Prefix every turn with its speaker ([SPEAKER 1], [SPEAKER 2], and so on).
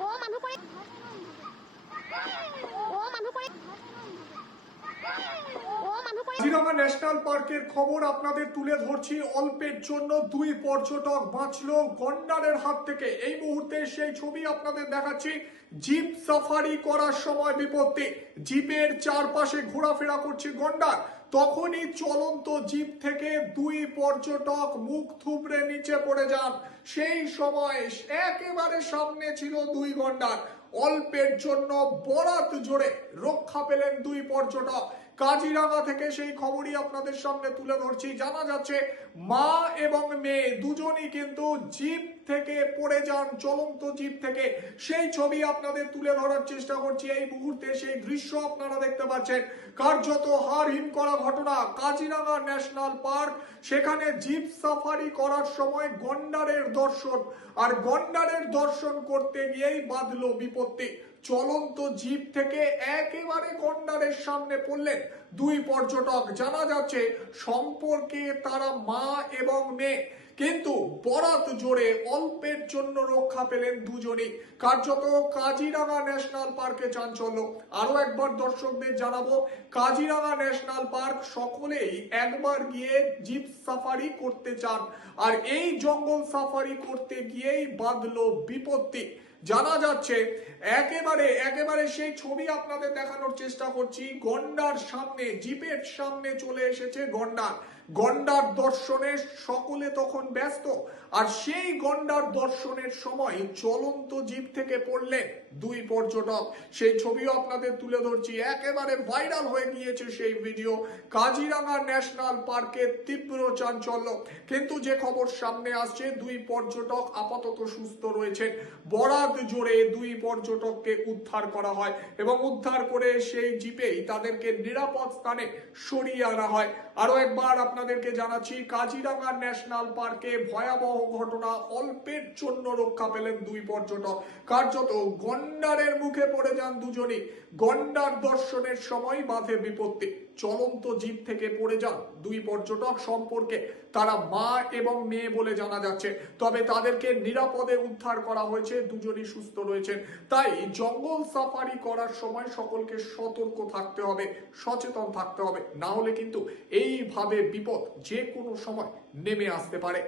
[SPEAKER 1] ও মানুহ পৰি ও
[SPEAKER 2] কাজিরাঙ্গা ন্যাশনাল পার্কের খবর আপনাদের তুলে ধরছি। অল্পের জন্য দুই পর্যটক বাঁচলো গন্ডারের হাত থেকে। এই মুহূর্তে সেই ছবি আপনাদের দেখাচ্ছি। জিপ সাফারি করার সময় বিপত্তি। জিপের চারপাশে ঘোরাফেরা করছে গন্ডার। তখনই চলন্ত জিপ থেকে দুই পর্যটক মুখ থুবড়ে নিচে পড়ে যান। সেই সময় একেবারে সামনে ছিল দুই গন্ডার। অল্পের জন্য বরাত জোরে রক্ষা পেলেন দুই পর্যটক। কাজিরাঙ্গা থেকে সেই খবরই আপনাদের সামনে তুলে ধরছি। জানা যাচ্ছে, মা এবং মেয়ে দুজনই কিন্তু জিপ থেকে পড়ে যান, চলন্ত জিপ থেকে। সেই ছবি আপনাদের তুলে ধরার চেষ্টা করছি। এই মুহূর্তে সেই দৃশ্য আপনারা দেখতে পাচ্ছেন। কার্যত হারহীন করা ঘটনা কাজিরাঙ্গা ন্যাশনাল পার্ক। সেখানে জিপ সাফারি করার সময় গন্ডারের দর্শন, আর গন্ডারের দর্শন করতে গিয়েই বাঁধলো বিপত্তি। চলন্ত জীব থেকে একেবারে কন্ডারের সামনে পড়লেন। দুই পর্যটক জানা যাচ্ছে, সম্পর্কে তারা মা এবং মেয়ে। কিন্তু বরাত জোরে অল্পের জন্য রক্ষা পেলেন দুজনই। কার্যত কাজিরাঙ্গা ন্যাশনাল পার্কে চাঞ্চল্য। আরও একবার দর্শকদের জানাব কাজিরাঙ্গা ন্যাশনাল পার্ক সকলেই একবার গিয়ে জিপ সাফারি করতে চান। আর এই জঙ্গল সাফারি করতে গিয়েই বাঁধলো বিপত্তি। জানা যাচ্ছে, একেবারে একেবারে সেই ছবি আপনাদের দেখানোর চেষ্টা করছি। গন্ডার সামনে, জিপের সামনে চলে এসেছে গন্ডার। গন্ডার দর্শনে সকলে তখন ব্যস্ত। আর সেই গন্ডার দর্শনের সময় চলন্ত জিপ থেকে পড়লেন দুই পর্যটক। সেই ছবিও আপনাদের তুলে ধরছি। একেবারে ভাইরাল হয়ে গিয়েছে সেই ভিডিও। কাজিরাঙ্গা ন্যাশনাল পার্কের তীব্র চাঞ্চল্য। কিন্তু যে খবর সামনে আসছে, দুই পর্যটক আপাতত সুস্থ রয়েছেন। বরাত জোরে দুই পর্যটককে উদ্ধার করা হয় এবং উদ্ধার করে সেই জিপেই তাদেরকে নিরাপদ স্থানে সরিয়ে আনা হয়। আরও একবার আপনাদেরকে জানাচ্ছি কাজিরাঙ্গা ন্যাশনাল পার্কে ভয়াবহ ঘটনা, অল্পের জন্য রক্ষা পেলেন দুই পর্যটক। কার্যত গন্ডারের মুখে পড়ে যান দুজনই। গন্ডার দর্শনের সময় বাধে বিপত্তি। চলন্ত জিপ থেকে পড়ে যান দুই পর্যটক সম্পর্কে তারা মা এবং মেয়ে বলে জানা যাচ্ছে। তবে তাদেরকে নিরাপদে উদ্ধার করা হয়েছে, দুজনই সুস্থ রয়েছেন। তাই জঙ্গল সাফারি করার সময় সকলকে সতর্ক থাকতে হবে, সচেতন থাকতে হবে। না হলে কিন্তু এইভাবে বিপদ যে কোনো সময় নেমে আসতে পারে।